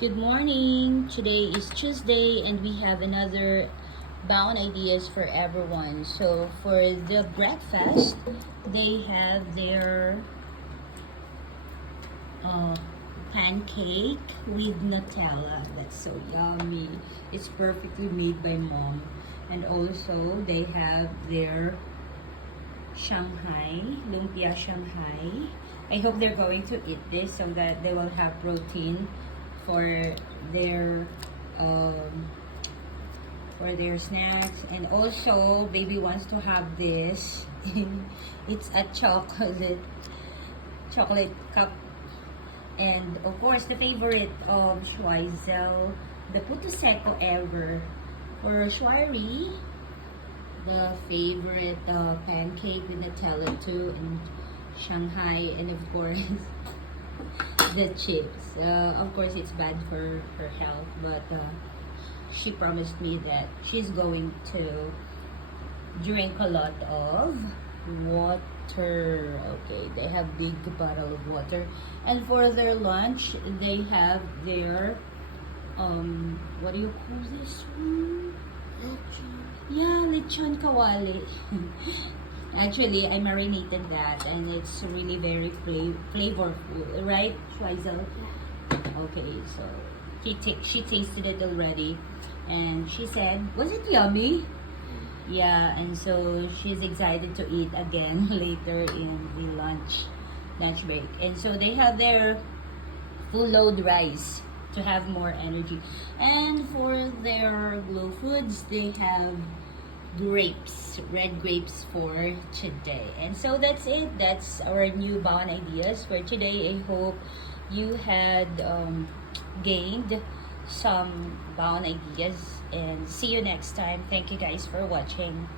Good morning. Today is Tuesday and we have another Baon ideas for everyone. So for the breakfast, they have their uh, pancake with Nutella. That's so yummy. It's perfectly made by mom. And also they have their Shanghai, lumpia Shanghai. I hope they're going to eat this so that they will have protein for their um, for their snacks. And also baby wants to have this. It's a chocolate cup, and of course the favorite of Schweitzel, the puto seco ever. For Schwery, the favorite pancake with Nutella too, and Shanghai, and of course the chips. Of course, it's bad for her health, but she promised me that she's going to drink a lot of water. Okay, they have big bottle of water, and for their lunch, they have their what do you call this one? Yeah, lechon kawali. Actually, I marinated that and it's really very flavorful, right, Schweitzel? Okay, so she tasted it already and she said, was it yummy? Yeah, and so she's excited to eat again later in the lunch break. And so they have their full load rice to have more energy. And for their glow foods, they have grapes, red grapes for today. And so that's it. That's our new Baon ideas for today. I hope you had gained some Baon ideas, and see you next time. Thank you guys for watching.